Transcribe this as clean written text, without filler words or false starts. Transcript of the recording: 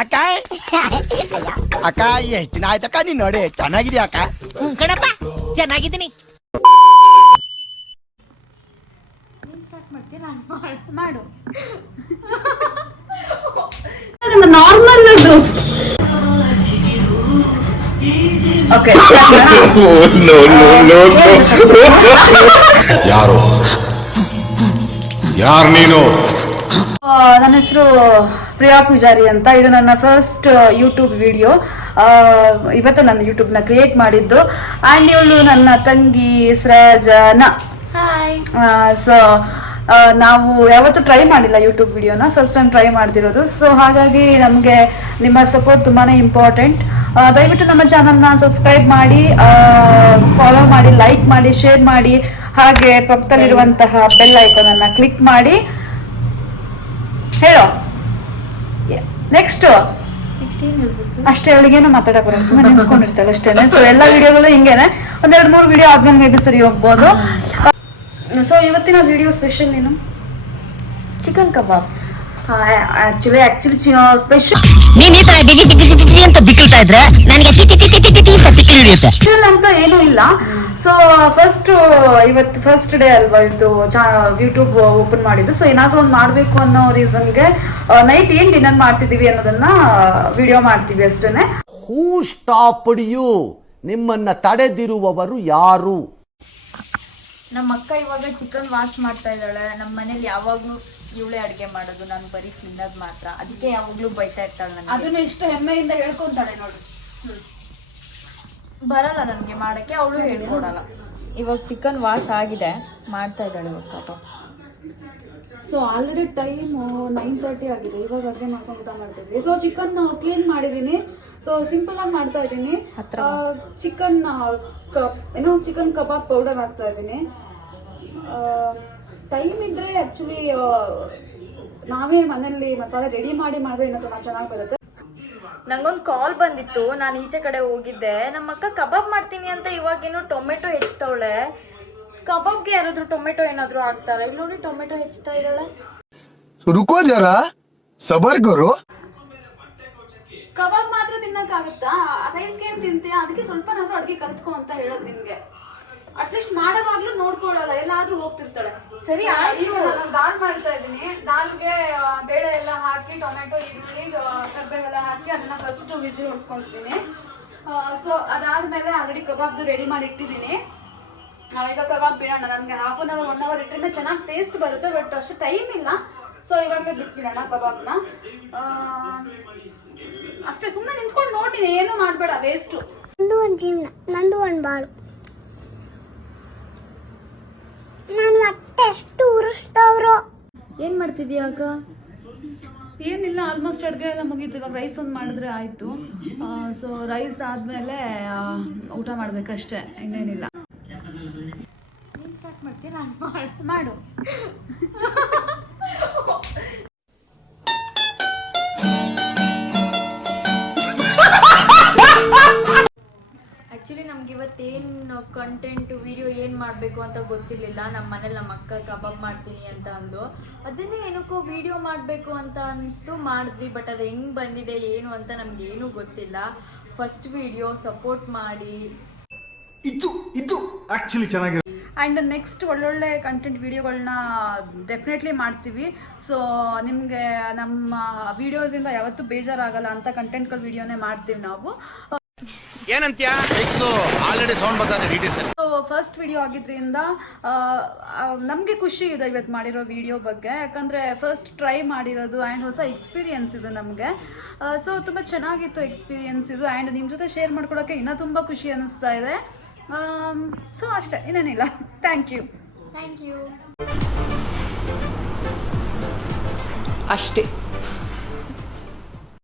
ಅಕ್ಕ ಅಕ್ಕ ಎಷ್ಟು ದಿನ ಆಯ್ತಕ್ಕ ನೀನ್ ನೋಡಿ ಚೆನ್ನಾಗಿದ್ಯಾ ಅಕ್ಕ? ಕಣಪ್ಪ ಚೆನ್ನಾಗಿದ್ದೀನಿ. ಮಾಡು ನಾರ್ಮಲ್ ಅದು. ಓಕೆ ಯಾರು ನೀನು? ನನ್ನ ಹೆಸರು ಪ್ರಿಯಾ ಪೂಜಾರಿ ಅಂತ. ಇದು ನನ್ನ ಫಸ್ಟ್ ಯೂಟ್ಯೂಬ್ ವಿಡಿಯೋ. ಇವತ್ತು ನಾನು ಯೂಟ್ಯೂಬ್ನ ಕ್ರಿಯೇಟ್ ಮಾಡಿದ್ದು. ಆ್ಯಂಡ್ ಇವಳು ನನ್ನ ತಂಗಿ ಸೃಜನಾ. ಸೊ ನಾವು ಯಾವತ್ತೂ ಟ್ರೈ ಮಾಡಿಲ್ಲ ಯೂಟ್ಯೂಬ್ ವಿಡಿಯೋನ, ಫಸ್ಟ್ ಟೈಮ್ ಟ್ರೈ ಮಾಡ್ತಿರೋದು. ಸೊ ಹಾಗಾಗಿ ನಮಗೆ ನಿಮ್ಮ ಸಪೋರ್ಟ್ ತುಂಬಾ ಇಂಪಾರ್ಟೆಂಟ್. ದಯವಿಟ್ಟು ನಮ್ಮ ಚಾನಲ್ನ ಸಬ್ಸ್ಕ್ರೈಬ್ ಮಾಡಿ, ಫಾಲೋ ಮಾಡಿ, ಲೈಕ್ ಮಾಡಿ, ಶೇರ್ ಮಾಡಿ, ಹಾಗೆ ಪಕ್ಕದಲ್ಲಿರುವಂತಹ ಬೆಲ್ ಐಕಾನನ್ನು ಕ್ಲಿಕ್ ಮಾಡಿ. ಹೇಳೋ ನೆಕ್ಸ್ಟ್ ಅಷ್ಟೇ. ಅವಳಿಗೇನೋ ಮಾತಾಡಕ್ ಬರಲ್ಲ, ಸುಮ್ಮನೆ ನಿಂತ್ಕೊಂಡಿರ್ತಾಳೆ ಅಷ್ಟೇನೆ. ಸೊ ಎಲ್ಲ ವಿಡಿಯೋಗಳು ಹಿಂಗೇನೆ, ಒಂದೆರಡು ಮೂರು ವಿಡಿಯೋ ಆದ್ಮೇಲೆ ಮೇ ಬಿ ಸರಿ ಹೋಗ್ಬೋದು. ಸೊ ಇವತ್ತಿನ ವಿಡಿಯೋ ಸ್ಪೆಷಲ್ ಏನು? ಚಿಕನ್ ಕಬಾಬ್. ಆಕ್ಚುಲಿ ಸ್ಪೆಷಲ್ ನೀನ್ ಈ ತರ ಡಿಗಿ ಡಿಗಿ ಡಿಗಿ ಅಂತ ಬಿಕ್ಕಳ್ತಾ ಇದ್ರೆ ನನಗೆ ಟಿಟಿ ಟಿಟಿ ಟಿಟಿ ಟಿ ಅಂತ ತಿಕ್ಕಿ ಹಿಡಿಯುತ್ತೆ. ಸ್ಪೆಷಲ್ ಅಂತ ಏನೂ ಇಲ್ಲ. ಸೊ ಇವತ್ತು ಫಸ್ಟ್ ಡೇ ಅಲ್ವಾ, ಇದು ಯೂಟ್ಯೂಬ್ ಓಪನ್ ಮಾಡಿದ್ದು. ಸೊ ಏನಾದ್ರೂ ಒಂದು ಮಾಡಬೇಕು ಅನ್ನೋ ರೀಸನ್ಗೆ ನೈಟ್ ಏನ್ ಡಿನ್ನರ್ ಮಾಡ್ತಿದೀವಿ ಅನ್ನೋದನ್ನ ವಿಡಿಯೋ ಮಾಡ್ತೀವಿ ಅಷ್ಟೇನೆ. ಹೂ ಸ್ಟಾಪ್ಡ್ ಯು? ನಿಮ್ಮನ್ನ ತಡೆದಿರುವವರು ಯಾರು? ನಮ್ಮ ಅಕ್ಕ ಇವಾಗ ಚಿಕನ್ ವಾಶ್ ಮಾಡ್ತಾ ಇದ್ದಾಳೆ. ನಮ್ಮ ಮನೇಲಿ ಯಾವಾಗ್ಲೂ ಇವಳೇ ಅಡುಗೆ ಮಾಡೋದು, ನಾನು ಬರೀ ತಿನ್ನೋದು ಮಾತ್ರ. ಅದಕ್ಕೆ ಯಾವಾಗ್ಲೂ ಬೈತಾ ಇರ್ತಾಳೆ ನನಗೆ. ಅದನ್ನ ಎಷ್ಟು ಹೆಮ್ಮೆಯಿಂದ ಹೇಳ್ಕೊಂತಾಳೆ ನೋಡು. ಬರಲ್ಲ ನನಗೆ ಮಾಡಕ್ಕೆ, ಅವಳು ಹೇಳ್ಕೊಡಲ್ಲ. ಇವಾಗ ಚಿಕನ್ ವಾಶ್ ಆಗಿದೆ, ಮಾಡ್ತಾ ಇದ್ದಾಳೆ ಇವಾಗ ಪಾಪ. ಸೊ ಆಲ್ರೆಡಿ ಟೈಮ್ 9:30 ಆಗಿದೆ. ಇವಾಗ ಅಡುಗೆ ಮಾಡ್ಕೊಂಡು ಊಟ ಮಾಡ್ತಿದ್ವಿ. ಸೊ ಚಿಕನ್ ಕ್ಲೀನ್ ಮಾಡಿದ್ದೀನಿ. ಸೊ ಸಿಂಪಲ್ ಆಗಿ ಮಾಡ್ತಾ ಇದ್ದೀನಿ. ಚಿಕನ್ ಕಬಾಬ್ ಪೌಡರ್ ಹಾಕ್ತಾ ಇದ್ದೀನಿ. ಟೈಮ್ ಇದ್ರೆ ಆಕ್ಚುಲಿ ನಾವೇ ಮನೆಯಲ್ಲಿ ಮಸಾಲೆ ರೆಡಿ ಮಾಡಿದ್ರೆ ಇನ್ನೂ ತುಂಬಾ ಚೆನ್ನಾಗಿ ಬರುತ್ತೆ. ನಂಗೊಂದು ಕಾಲ್ ಬಂದಿತ್ತು, ನಾನು ಈಚೆ ಕಡೆ ಹೋಗಿದ್ದೆ. ನಮ್ಮ ಅಕ್ಕ ಕಬಾಬ್ ಮಾಡ್ತೀನಿ ಅಂತ ಇವಾಗೇನು ಟೊಮೆಟೊ ಹೆಚ್ಚುತ್ತವಳೆ. ಕಬಾಬ್ಗೆ ಯಾರಾದ್ರೂ ಟೊಮೆಟೊ ಏನಾದ್ರು ಹಾಕ್ತಾರ? ಇಲ್ಲಿ ನೋಡಿ ಟೊಮೆಟೊ ಹೆಚ್ಚುತ್ತಾ ಇದ್ದಾಳೆ. ರುಕೋ ಜರಾ ಸಬರ್ ಕರೋ. ಕಬಾಬ್ ಮಾತ್ರ ತಿನ್ನಕ್ಕಾಗುತ್ತಾ? ರೈಸ್ಗೆ ಏನ್ ತಿಂತೀಯ? ಅದಕ್ಕೆ ಸ್ವಲ್ಪ ನಾದ್ರೂ ಅಡ್ಗೆ ಕಲ್ತ್ಕೊ ಅಂತ ಹೇಳೋದು ನಿನ್ಗೆ. ಅಟ್ಲೀಸ್ಟ್ ಮಾಡೋವಾಗ್ಲೂ ನೋಡ್ಕೊಳ್ಳಲ್ಲ, ಎಲ್ಲಾದ್ರೂ ಹೋಗ್ತಿರ್ತಾಳೆ. ಸರಿ ಈಗ ನಾನು ದಾಲ್ ಮಾಡ್ತಾ ಇದ್ದೀನಿ. ದಾಲ್ಗೆ ಬೇಳೆ ಎಲ್ಲ ಹಾಕಿ, ಟೊಮೆಟೊ, ಈರುಳ್ಳಿ, ಕರ್ಬೇವೆಲ್ಲ ಹಾಕಿ ಅದನ್ನ ಫಸ್ಟ್ ವಿಸಿಲ್ ಹೊಡ್ಸ್ಕೊಂತೀನಿ. ಸೊ ಅದಾದ್ಮೇಲೆ ಆಲ್ರೆಡಿ ಕಬಾಬ್ದು ರೆಡಿ ಮಾಡಿ ಇಟ್ಟಿದ್ದೀನಿ. ಈಗ ಕಬಾಬ್ ಬಿಡೋಣ. ನನಗೆ ಹಾಫ್ ಅನ್ ಅವರ್ 1 ಅವರ್ ಇಟ್ಟರೆ ಚೆನ್ನಾಗಿ ಟೇಸ್ಟ್ ಬರುತ್ತೆ, ಬಟ್ ಅಷ್ಟು ಟೈಮ್ ಇಲ್ಲ. ಸೊ ಇವಾಗ ಬಿಟ್ಬಿಡೋಣ ಕಬಾಬ್ನ. ಅಷ್ಟೇ, ಸುಮ್ಮನೆ ನಿಂತ್ಕೊಂಡು ನೋಡ್ತೀನಿ, ಏನು ಮಾಡ್ಬೇಡ, ವೇಸ್ಟ್. ನಂದು ಒಂದು ಜೀವನ, ನಂದು ಒಂದು ಬಾಳು. ನಾನು ಮತ್ತೆ ಎಷ್ಟು ಉರಿಸ್ತವ್ರು. ಏನ್ ಮಾಡ್ತಿದ್ಯಾ ಅಕ್ಕ? ಏನಿಲ್ಲ, ಆಲ್ಮೋಸ್ಟ್ ಅಡುಗೆ ಎಲ್ಲ ಮುಗೀತು. ಇವಾಗ ರೈಸ್ ಒಂದು ಮಾಡಿದ್ರೆ ಆಯಿತು. ಸೊ ರೈಸ್ ಆದಮೇಲೆ ಊಟ ಮಾಡಬೇಕಷ್ಟೇ, ಇನ್ನೇನಿಲ್ಲ. ನೀನು ಸ್ಟಾರ್ಟ್ ಮಾಡ್ತೀಯ? ನಾನು ಮಾಡು. ಆ್ಯಕ್ಚುಲಿ ನಮ್ಗೆ ಇವತ್ತೇನು ಕಂಟೆಂಟ್ ವಿಡಿಯೋ ಏನು ಮಾಡಬೇಕು ಅಂತ ಗೊತ್ತಿರಲಿಲ್ಲ. ನಮ್ಮ ಮನೇಲಿ ನಮ್ಮ ಅಕ್ಕ ಕಬಾಬ್ ಮಾಡ್ತೀನಿ ಅಂತ ಅಂದು, ಅದನ್ನೇ ಏನಕ್ಕೋ ವಿಡಿಯೋ ಮಾಡಬೇಕು ಅಂತ ಅನ್ನಿಸ್ತು, ಮಾಡಿದ್ವಿ. ಬಟ್ ಅದು ಹೆಂಗೆ ಬಂದಿದೆ ಏನು ಅಂತ ನಮ್ಗೆ ಏನೂ ಗೊತ್ತಿಲ್ಲ. ಫಸ್ಟ್ ವಿಡಿಯೋ ಸಪೋರ್ಟ್ ಮಾಡಿ. ಇದು ಆಕ್ಚುಲಿ ಚೆನ್ನಾಗಿದೆ. ಆ್ಯಂಡ್ ನೆಕ್ಸ್ಟ್ ಒಳ್ಳೊಳ್ಳೆ ಕಂಟೆಂಟ್ ವಿಡಿಯೋಗಳನ್ನ ಡೆಫಿನೆಟ್ಲಿ ಮಾಡ್ತೀವಿ. ಸೊ ನಿಮಗೆ ನಮ್ಮ ವಿಡಿಯೋಸಿಂದ ಯಾವತ್ತೂ ಬೇಜಾರಾಗಲ್ಲ ಅಂತ ಕಂಟೆಂಟ್ಗಳ ವಿಡಿಯೋನೇ ಮಾಡ್ತೀವಿ ನಾವು. ಏನಂತ್ಯಾ? ಆಲ್ರೆಡಿ ಸೌಂಡ್ ಬರ್ತಾ ಇದೆ. ಸೊ ಫಸ್ಟ್ ವಿಡಿಯೋ ಆಗಿದ್ರಿಂದ ನಮಗೆ ಖುಷಿ ಇದೆ ಇವತ್ತು ಮಾಡಿರೋ ವಿಡಿಯೋ ಬಗ್ಗೆ. ಯಾಕಂದರೆ ಫಸ್ಟ್ ಟ್ರೈ ಮಾಡಿರೋದು ಆ್ಯಂಡ್ ಹೊಸ ಎಕ್ಸ್ಪೀರಿಯನ್ಸ್ ಇದು ನಮಗೆ. ಸೊ ತುಂಬ ಚೆನ್ನಾಗಿತ್ತು ಎಕ್ಸ್ಪೀರಿಯನ್ಸ್ ಇದು. ಆ್ಯಂಡ್ ನಿಮ್ಮ ಜೊತೆ ಶೇರ್ ಮಾಡ್ಕೊಳ್ಳೋಕ್ಕೆ ಇನ್ನೂ ತುಂಬ ಖುಷಿ ಅನ್ನಿಸ್ತಾ ಇದೆ. ಸೊ ಅಷ್ಟೇ, ಇನ್ನೇನಿಲ್ಲ. Thank you. Thank you. ಅಷ್ಟೇ.